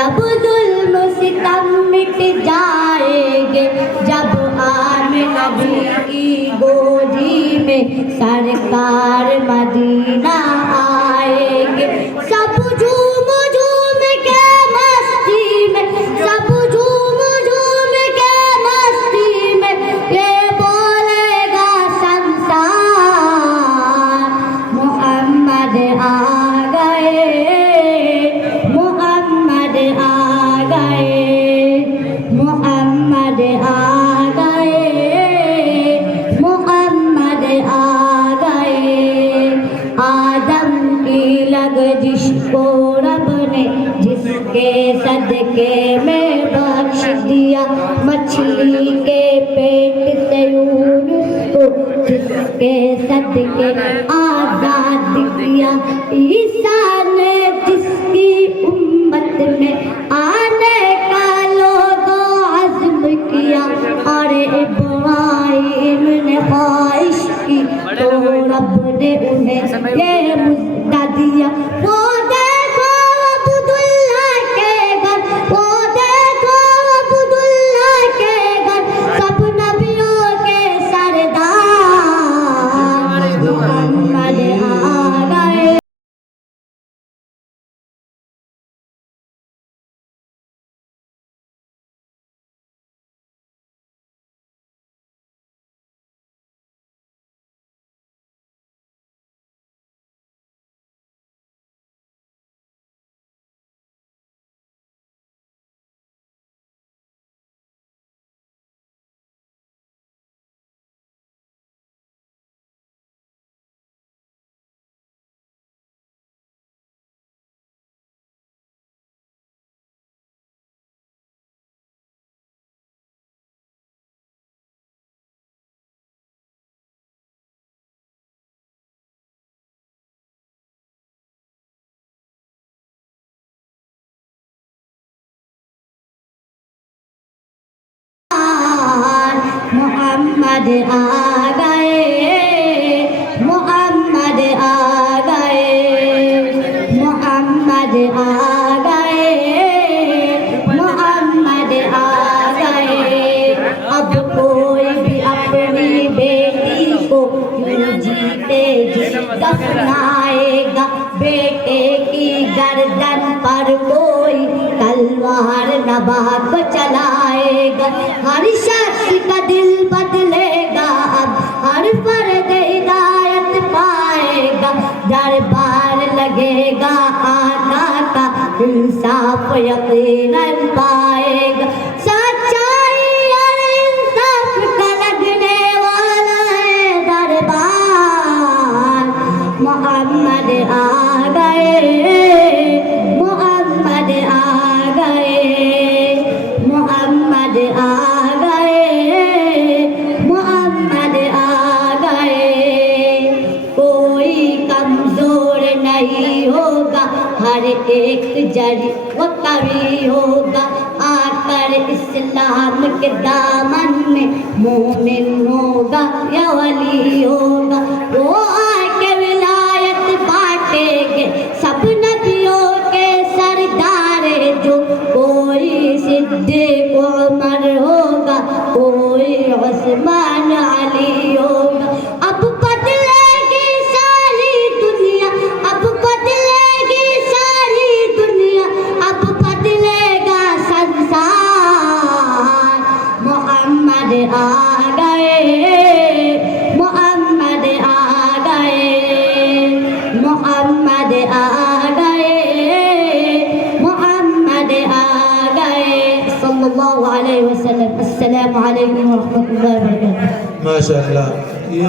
سب ظلم ستم مٹ جائیں گے جب آمنہ نبی کی گودی میں سرکار مدینہ آئیں گے. سب جھوم جھوم کے مستی میں، سب جھوم جھوم کے مستی میں یہ بولے گا سنسار محمد آ گئے، محمد آ گئے، محمد آ گئے، محمد آ گئے. آدم کی لغزش کو رب نے جس کے صدقے میں بخش دیا، مچھلی کے پیٹ سے یونس کو جس کے صدقے آزاد کیا. عیسیٰ نے جس کی امت میں آنے کا لوگوں عزم کیا، اور ابراہیم نے خواہش کی تو رب نے انہیں یہ مژدہ دیا. وہ دیکھو عبداللہ کے گھر، وہ دیکھو عبداللہ کے گھر، سب نبیوں کے سردار محمد آ گئے. محمد آ گئے، محمد آ گئے، محمد آ گئے، محمد آ گئے. اب کوئی بھی اپنی بیٹی کو یوں جیتے جی دفنائے گا، بیٹے کی گردن پر کوئی تلوار نباب چلائے گا. ہر شخص کا دل بدلے گا، اب ہر فرد ہدایت پائے گا. دربار لگے گا آقا کا، انصاف یقیناً پائے گا. سچائی اور انصاف کا لگنے والا ہے دربار. محمد آ گئے، محمد آ گئے، محمد آ گئے، محمد آ گئے. کوئی کمزور نہیں ہوگا، ہر ایک جری و قوی ہوگا. آ کر اسلام کے دامن میں مومن ہوگا یا ولی ہوگا. وہ آ کے ولایت بانٹیں گے سب نبیوں کے سردار جو. کوئی صدیق عمر ہوگا، کوئی عثمان علی ہوگا. اب بدلے گی ساری دنیا، اب بدلے گی ساری دنیا، اب بدلے گا سنسار. محمد آ گئے، محمد آ گئے، محمد آ گئے، محمد آ گئے. صلی اللہ علیہ وسلم. السلام علیکم ورحمۃ اللہ وبرکاتہ. ماشاء اللہ. یہ